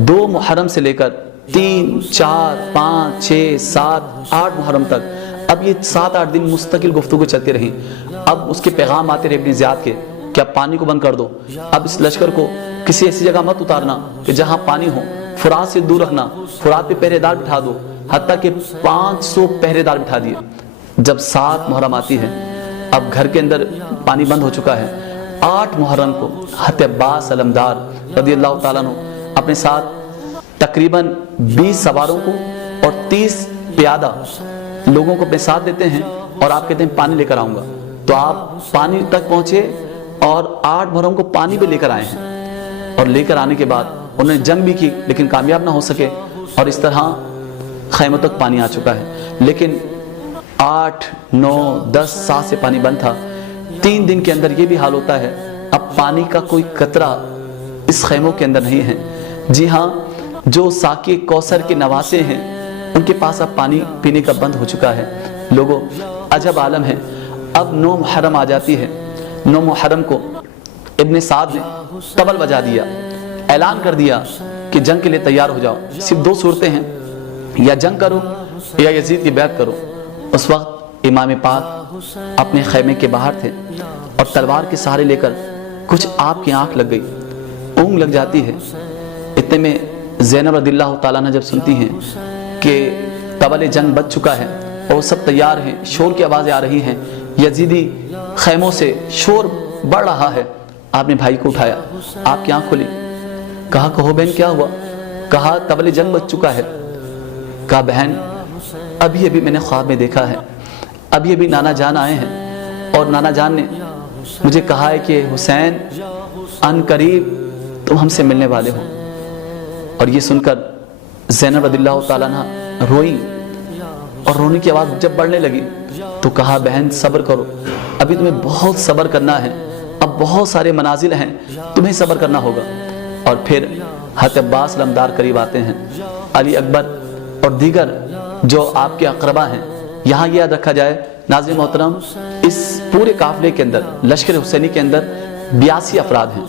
2 محرم سے لے کر 3, 4, 5, 6, 7, 8 محرم تک، اب یہ 7-8 دن مستقل گفتگو چلتی رہی۔ اب اس کے پیغام آتے رہے ابن زیاد کے کہ اب پانی کو بند کر دو، اب اس لشکر کو کسی ایسی جگہ مت اتارنا کہ جہاں پانی ہو، فرات سے دور رکھنا، فرات پہ پہرے دار بٹھا دو، حتیٰ کہ 500 پہرے دار بٹھا دیے۔ جب 7 محرم آتی ہے، اب گھر کے اندر پانی بند ہو چکا ہے، 8 محرم کو حضرت عباس علمدار رضی اللہ تعالیٰ عنہ اپنے ساتھ تقریباً 20 سواروں کو اور 30 پیادہ لوگوں کو اپنے ساتھ دیتے ہیں، اور آپ کہتے ہیں پانی لے کر آؤں گا۔ تو آپ پانی تک پہنچے اور 8 محرم کو پانی بھی لے کر آئے ہیں، اور لے کر آنے کے بعد انہوں نے جنگ بھی کی لیکن کامیاب نہ ہو سکے، اور اس طرح خیموں تک پانی آ چکا ہے۔ لیکن 8, 9, 10 سال سے پانی بند تھا۔ 3 دن کے اندر یہ بھی حال ہوتا ہے، اب پانی کا کوئی قطرہ اس خیموں کے اندر نہیں ہے۔ جی ہاں، جو ساقی کوثر کے نواسے ہیں ان کے پاس اب پانی پینے کا بند ہو چکا ہے۔ لوگوں، عجب عالم ہے۔ اب 9 محرم آ جاتی ہے۔ 9 محرم کو ابن سعد نے طبل بجا دیا، اعلان کر دیا کہ جنگ کے لیے تیار ہو جاؤ۔ صرف 2 صورتیں ہیں، یا جنگ کرو یا یزید کی بیعت کرو۔ اس وقت امام پاک اپنے خیمے کے باہر تھے اور تلوار کے سہارے لے کر کچھ آپ کی آنکھ لگ گئی، اونگ لگ جاتی ہے۔ اتنے میں زینب رضی اللہ تعالیٰ عنہ جب سنتی ہیں کہ طبل جنگ بج چکا ہے اور سب تیار ہیں، شور کی آوازیں آ رہی ہیں، یزیدی خیموں سے شور بڑھ رہا ہے، آپ نے بھائی کو اٹھایا، آپ کی آنکھ کھلی، کہا کہو بہن کیا ہوا؟ کہا طبل جنگ بج چکا ہے۔ کہا بہن ابھی ابھی میں نے خواب میں دیکھا ہے، ابھی ابھی نانا جان آئے ہیں اور نانا جان نے مجھے کہا ہے کہ حسین ان قریب تم ہم سے ملنے والے ہو۔ اور یہ سن کر زینب رضی اللہ تعالیٰ عنہ روئیں، اور رونے کی آواز جب بڑھنے لگی تو کہا بہن صبر کرو، ابھی تمہیں بہت صبر کرنا ہے، اب بہت سارے منازل ہیں، تمہیں صبر کرنا ہوگا۔ اور پھر حضرت عباس علمدار قریب آتے ہیں، علی اکبر اور دیگر جو آپ کے اقربا ہیں۔ یہاں یہ یاد رکھا جائے ناظرین محترم، اس پورے قافلے کے اندر، لشکر حسینی کے اندر 82 افراد ہیں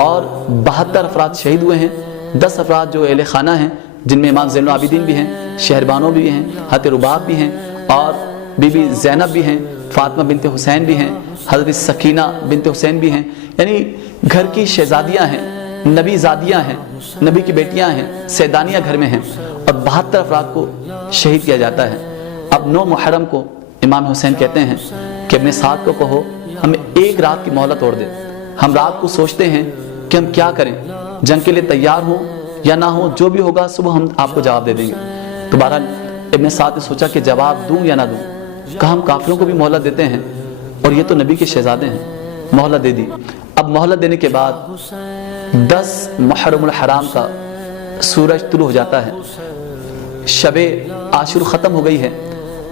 اور 72 افراد شہید ہوئے ہیں، 10 افراد جو اہل خانہ ہیں جن میں امام زین العابدین بھی ہیں، شہربانو بھی ہیں، حضرت رباب بھی ہیں، اور بی بی زینب بھی ہیں، فاطمہ بنت حسین بھی ہیں، حضرت سکینہ بنت حسین بھی ہیں، یعنی گھر کی شہزادیاں ہیں، نبی زادیاں ہیں، نبی کی بیٹیاں ہیں، سیدانیاں گھر میں ہیں، اور 72 افراد کو شہید کیا جاتا ہے۔ اب 9 محرم کو امام حسین کہتے ہیں کہ اپنے ساتھ کو کہو ہمیں 1 رات کی مہلت اور دے، ہم رات کو سوچتے ہیں کہ ہم کیا کریں، جنگ کے لیے تیار ہوں یا نہ ہوں، جو بھی ہوگا صبح ہم آپ کو جواب دے دیں گے۔ تو بہرحال ابن سعد نے سوچا کہ جواب دوں یا نہ دوں، کہا ہم کافروں کو بھی مہلت دیتے ہیں اور یہ تو نبی کے شہزادے ہیں، مہلت دے دی۔ اب مہلت دینے کے بعد 10 محرم الحرام کا سورج طلوع ہو جاتا ہے، شب عاشور ختم ہو گئی ہے،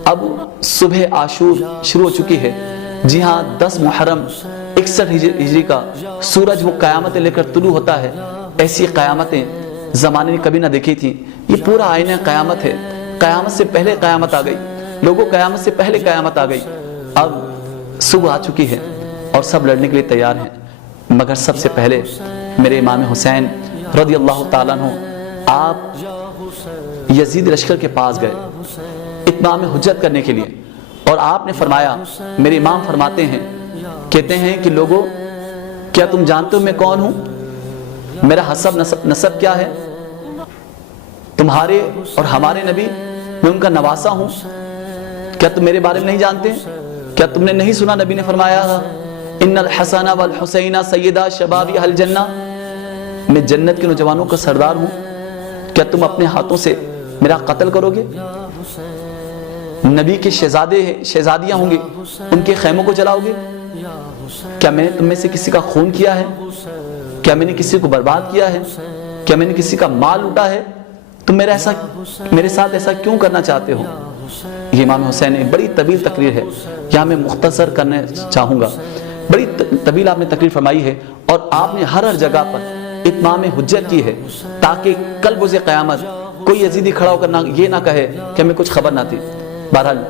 اب صبح عاشور شروع ہو چکی ہے۔ جی ہاں، 10 محرم 61 ہجری کا سورج وہ قیامتیں لے کر طلوع ہوتا ہے۔ ایسی قیامتیں زمانے نے کبھی نہ دیکھی تھی، یہ پورا آئینہ قیامت ہے، قیامت سے پہلے قیامت آ گئی، لوگوں قیامت سے پہلے قیامت آ گئی۔ اب صبح آ چکی ہے اور سب لڑنے کے لیے تیار ہیں، مگر سب سے پہلے میرے امام حسین رضی اللہ تعالیٰ عنہ آپ یزید لشکر کے پاس گئے اتمام حجت کرنے کے لیے، اور آپ نے فرمایا، میرے امام فرماتے ہیں، کہتے ہیں کہ لوگوں کیا تم جانتے ہو میں کون ہوں، میرا حسب نسب کیا ہے، تمہارے اور ہمارے نبی، میں ان کا نواسا ہوں، کیا تم میرے بارے میں نہیں جانتے؟ کیا تم نے نہیں سنا نبی نے فرمایا ان الحسن والحسین سیدہ شباب اہل جنہ، میں جنت کے نوجوانوں کا سردار ہوں، کیا تم اپنے ہاتھوں سے میرا قتل کرو گے؟ نبی کے شہزادیاں ہوں گے، ان کے خیموں کو جلاؤ گے؟ کیا میں نے تم میں سے کسی کا خون کیا ہے؟ کیا میں نے کسی کو برباد کیا ہے؟ کیا میں نے کسی کا مال لوٹا ہے؟ تم میرے ساتھ ایسا کیوں کرنا چاہتے ہو؟ یہ امام حسین نے بڑی طویل تقریر ہے، یہاں میں مختصر کرنا چاہوں گا، بڑی طویل آپ نے تقریر فرمائی ہے، اور آپ نے ہر جگہ پر اتمام حجت کی ہے، تاکہ کل بروز قیامت کوئی یزیدی کھڑا ہو کر یہ نہ کہے کہ ہمیں کچھ خبر نہ تھی۔ بہرحال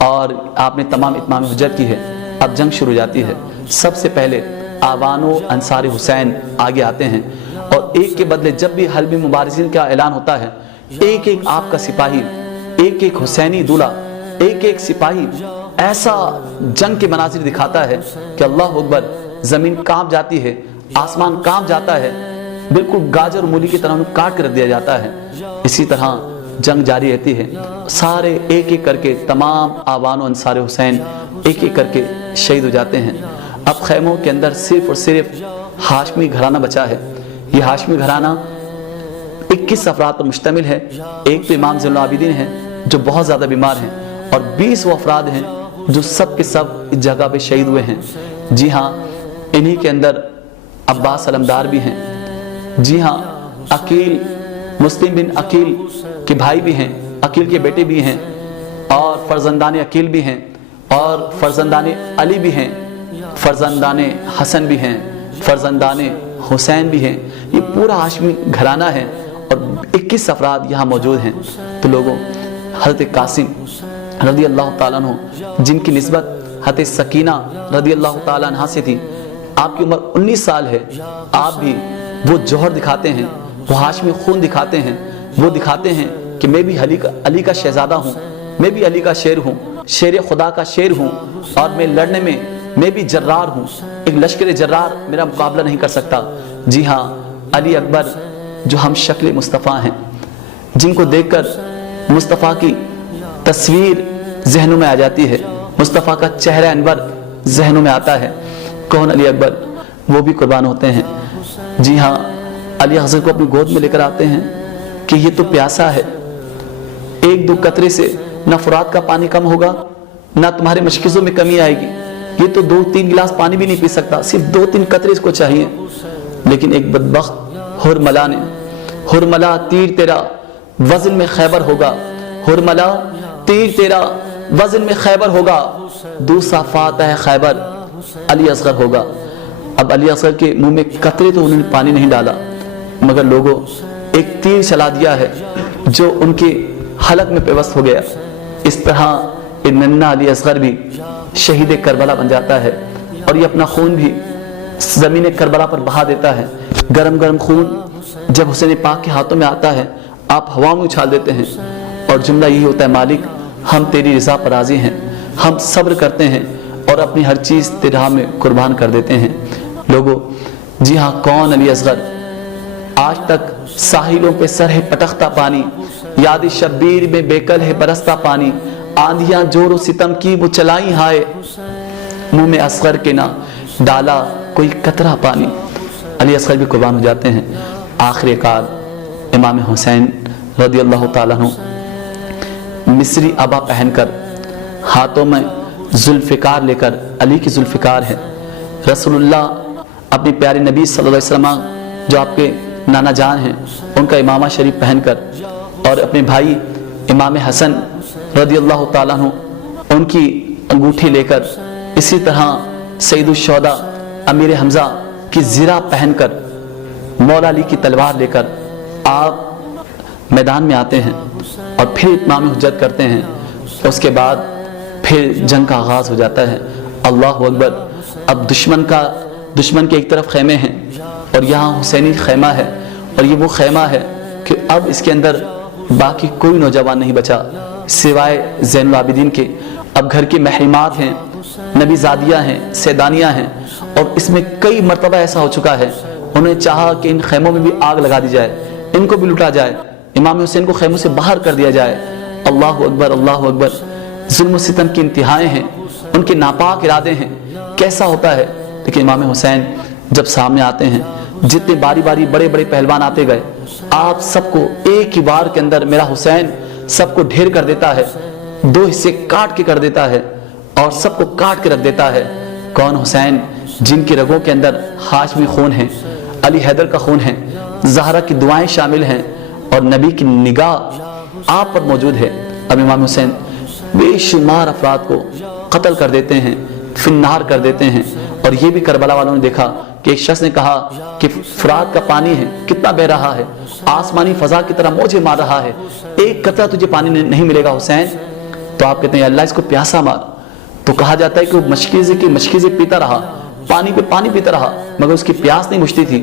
اور آپ نے تمام اتمام حجت کی ہے۔ اب جنگ شروع ہو جاتی ہے۔ سب سے پہلے آوان و انصار حسین آگے آتے ہیں اور ایک کے بدلے جب بھی حلب مبارزین کا اعلان ہوتا ہے، ایک ایک آپ کا سپاہی، ایک ایک حسینی دولہ، ایک ایک سپاہی ایسا جنگ کے مناظر دکھاتا ہے کہ اللہ اکبر، زمین کانپ جاتی ہے، آسمان کانپ جاتا ہے، بالکل گاجر اور مولی کی طرح انہیں کاٹ کر رکھ دیا جاتا ہے۔ اسی طرح جنگ جاری رہتی ہے، سارے ایک ایک کر کے تمام آبان و انصار حسین ایک ایک کر کے شہید ہو جاتے ہیں۔ اب خیموں کے اندر صرف اور صرف ہاشمی گھرانہ بچا ہے۔ یہ ہاشمی گھرانہ 21 افراد پر مشتمل ہے۔ ایک تو امام زین العابدین ہیں جو بہت زیادہ بیمار ہیں، اور 20 وہ افراد ہیں جو سب کے سب اس جگہ پہ شہید ہوئے ہیں۔ جی ہاں، انہی کے اندر عباس علمدار بھی ہیں، جی ہاں عقیل، مسلم بن عقیل کے بھائی بھی ہیں، عقیل کے بیٹے بھی ہیں، اور فرزندان عقیل بھی ہیں، اور فرزندان علی بھی ہیں، فرزندان حسن بھی ہیں، فرزندان حسین بھی ہیں۔ یہ پورا ہاشمی گھرانہ ہے اور 21 افراد یہاں موجود ہیں۔ تو لوگوں، حضرت قاسم رضی اللہ تعالیٰ عنہ، جن کی نسبت حضرت سکینہ رضی اللہ تعالیٰ عنہ سے تھی، آپ کی عمر 19 سال ہے، آپ بھی وہ جوہر دکھاتے ہیں، وہ ہاشمی خون دکھاتے ہیں، وہ دکھاتے ہیں کہ میں بھی علی کا شہزادہ ہوں، میں بھی علی کا شیر ہوں، شیر خدا کا شیر ہوں، اور میں لڑنے میں بھی جرار ہوں، ایک لشکر جرار میرا مقابلہ نہیں کر سکتا۔ جی ہاں، علی اکبر جو ہم شکل مصطفیٰ ہیں، جن کو دیکھ کر مصطفیٰ کی تصویر ذہنوں میں آ جاتی ہے، مصطفیٰ کا چہرہ انور ذہنوں میں آتا ہے، کون علی اکبر، وہ بھی قربان ہوتے ہیں۔ جی ہاں، علی حضرت کو اپنی گود میں لے کر آتے ہیں کہ یہ تو پیاسا ہے، ایک دو قطرے سے نہ فرات کا پانی کم ہوگا، نہ تمہارے مشکزوں میں کمی آئے گی، یہ تو 2-3 گلاس پانی بھی نہیں پی سکتا، صرف 2-3 قطرے اس کو چاہیے۔ لیکن ایک بدبخت حرملہ نے، حرملہ تیر تیرا وزن میں خیبر ہوگا، حرملہ تیر تیرا وزن میں خیبر ہوگا، دوسرا فاتح خیبر علی اصغر ہوگا۔ اب علی اصغر کے منہ میں قطرے تو انہوں نے پانی نہیں ڈالا، مگر لوگوں ایک تیر چلا دیا ہے جو ان کے حلق میں پیوست ہو گیا۔ اس طرح یہ ننھا علی اصغر بھی شہید کربلا بن جاتا ہے، اور یہ اپنا خون بھی زمین کربلا پر بہا دیتا ہے۔ گرم گرم خون جب حسین پاک کے ہاتھوں میں آتا ہے، آپ ہوا میں اچھال دیتے ہیں، اور جملہ یہی ہوتا ہے، مالک ہم تیری رضا پر راضی ہیں، ہم صبر کرتے ہیں اور اپنی ہر چیز تیرے راہ میں قربان کر دیتے ہیں۔ لوگوں، جی ہاں، کون علی اصغر؟ آج تک ساحلوں پہ سر ہے پٹختا پانی، یاد شبیر میں بیکل ہے برستا پانی، آندھیاں جور و ستم کی وہ چلائیں ہائے، منہ میں اصغر کے نہ ڈالا کوئی قطرہ پانی۔ علی اصغر بھی قربان ہو جاتے ہیں۔ آخر کار امام حسین رضی اللہ تعالیٰ عنہ مصری عبا پہن کر، ہاتھوں میں ذوالفقار لے کر، علی کی ذوالفقار ہے، رسول اللہ اپنی پیارے نبی صلی اللہ علیہ وسلم جو آپ کے نانا جان ہیں ان کا امامہ شریف پہن کر، اور اپنے بھائی امام حسن رضی اللہ تعالیٰ عنہ ان کی انگوٹھی لے کر، اسی طرح سید الشہداء امیر حمزہ کی زرہ پہن کر، مولا علی کی تلوار لے کر آپ میدان میں آتے ہیں اور پھر اتمام حجت کرتے ہیں۔ اس کے بعد پھر جنگ کا آغاز ہو جاتا ہے۔ اللہ اکبر! اب دشمن کے ایک طرف خیمے ہیں اور یہاں حسینی خیمہ ہے، اور یہ وہ خیمہ ہے کہ اب اس کے اندر باقی کوئی نوجوان نہیں بچا سوائے زین العابدین کے۔ اب گھر کی محرمات ہیں، نبی زادیاں ہیں، سیدانیاں ہیں، اور اس میں کئی مرتبہ ایسا ہو چکا ہے انہوں نے چاہا کہ ان خیموں میں بھی آگ لگا دی جائے، ان کو بھی لٹا جائے، امام حسین کو خیموں سے باہر کر دیا جائے۔ اللہ اکبر! اللہ اکبر! ظلم و ستم کی انتہائیں ہیں، ان کے ناپاک ارادے ہیں، کیسا ہوتا ہے۔ لیکن امام حسین جب سامنے آتے ہیں، جتنے باری باری بڑے بڑے پہلوان آتے گئے، آپ سب کو ایک ہی بار کے اندر میرا حسین سب کو ڈھیر کر دیتا ہے، 2 حصے کاٹ کے کر دیتا ہے اور سب کو کاٹ کے رکھ دیتا ہے۔ کون؟ حسین، جن کی رگوں کے اندر ہاشمی خون ہے، علی حیدر کا خون ہے، زہرا کی دعائیں شامل ہیں، اور نبی کی نگاہ آپ پر موجود ہے۔ اب امام حسین بے شمار افراد کو قتل کر دیتے ہیں، فنار کر دیتے ہیں۔ اور یہ بھی کربلا والوں نے دیکھا کہ ایک شخص نے کہا کہ فرات کا پانی ہے، کتنا بہ رہا ہے، آسمانی فضا کی طرح موجیں مار رہا ہے، ایک قطرہ تجھے پانی نہیں ملے گا حسین۔ تو آپ کہتے ہیں اللہ اس کو پیاسا مار۔ تو کہا جاتا ہے کہ وہ مشکیزے پیتا رہا، پانی پہ پانی پیتا رہا، مگر اس کی پیاس نہیں بجھتی تھی۔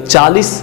40